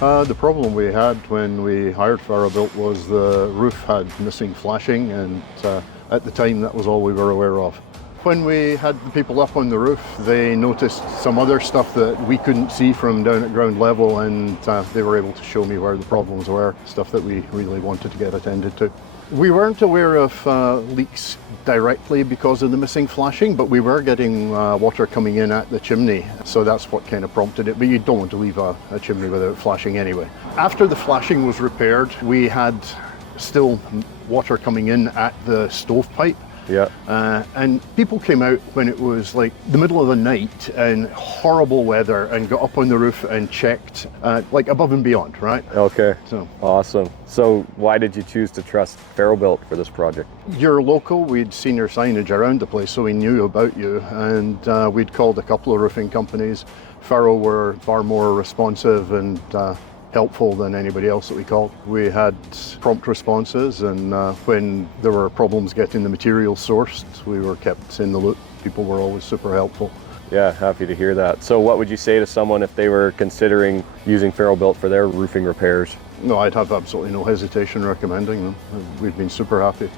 The problem we had when we hired Farrow was the roof had missing flashing, and at the time that was all we were aware of. When we had the people up on the roof, they noticed some other stuff that we couldn't see from down at ground level, and they were able to show me where the problems were, stuff that we really wanted to get attended to. We weren't aware of leaks directly because of the missing flashing, but we were getting water coming in at the chimney, so that's what kind of prompted it. But you don't want to leave a chimney without flashing anyway. After the flashing was repaired, we had still water coming in at the stovepipe. Yeah. And people came out when it was like the middle of the night and horrible weather and got up on the roof and checked like above and beyond, right? Okay. So awesome. So why did you choose to trust Farrow for this project? You're local, we'd seen your signage around the place, so we knew about you, and we'd called a couple of roofing companies. Farrow were far more responsive and helpful than anybody else that we called. We had prompt responses, and when there were problems getting the material sourced, we were kept in the loop. People were always super helpful. Yeah, happy to hear that. So what would you say to someone if they were considering using Farrow for their roofing repairs? No, I'd have absolutely no hesitation recommending them. We've been super happy.